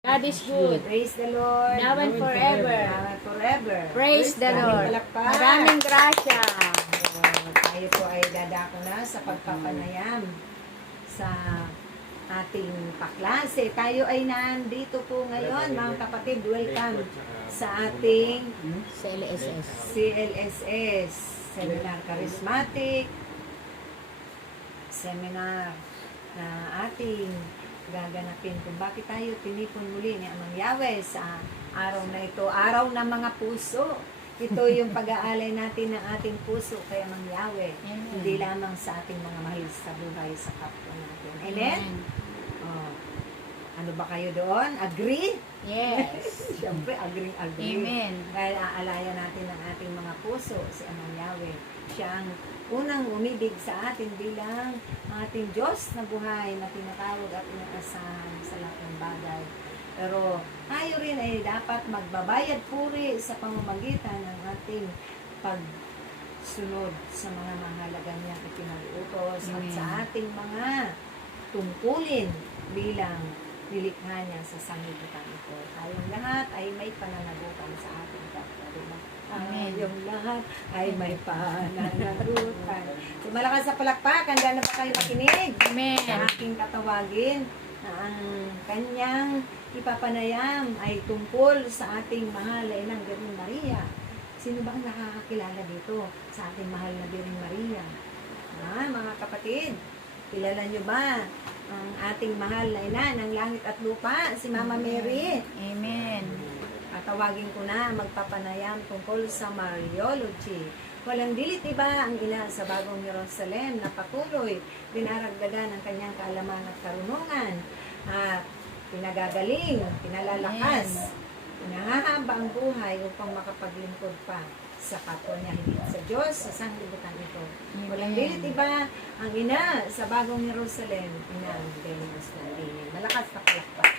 God is good. Praise the Lord. Now and forever. Now and forever. Praise the Lord. Palakpak. Maraming grasya. Tayo po ay dadako na sa pagpapanayam sa ating paklase. Tayo ay nandito po ngayon, mga kapatid. Welcome sa ating Sa LSS. CLSS, Seminar Charismatic, seminar na ating gaganapin kung bakit tayo tinipon muli ni Amang Yahweh sa araw na ito. Araw ng mga puso. Ito yung pag-aalay natin ng ating puso kay Amang Yahweh. Hindi lamang sa ating mga mahal sa buhay sa kapwa natin. Amen? Oh. Ano ba kayo doon? Agree? Yes. Siyempre, agree. Amen. Dahil aalayan natin ang ating mga puso, si Amang Yahweh. Siya ang unang umibig sa atin bilang ating Diyos na buhay na tinatawag at inaasahan sa lahat ng bagay. Pero tayo rin ay dapat magbabayad puri sa pamamagitan ng ating pagsunod sa mga mahalaga niyang ipinag-utos at sa ating mga tungkulin bilang nilikha niya sa sanglibutan ito. Tayong lahat ay may pananagutan sa ating kapwa. Diba? Yung lahat ay may pananagutan. So, malakas sa palakpakan, handa na ba kayo makinig? Amen. Sa aking katawagin na ang kanyang ipapanayam ay tungkol sa ating mahal na Inang Birheng Maria. Sino ba ang nakakakilala dito sa ating mahal na Birheng Maria? Mga kapatid, kilala nyo ba ang ating mahal na ina ng langit at lupa, si Mama Mary? Amen. At tawagin ko na magpapanayam tungkol sa Mariology. Walang dilit iba ang ina sa bagong Jerusalem na patuloy dinaragdagan ang kanyang kaalaman at karunungan at pinagagaling, pinalalakas, pinahahaba ang buhay upang makapaglingkod pa sa kapwa niya, hindi sa Diyos, sa sanglibutan ito. Walang dilit iba ang ina sa bagong Jerusalem, Inang Birheng Maria. Malakas na palakpak.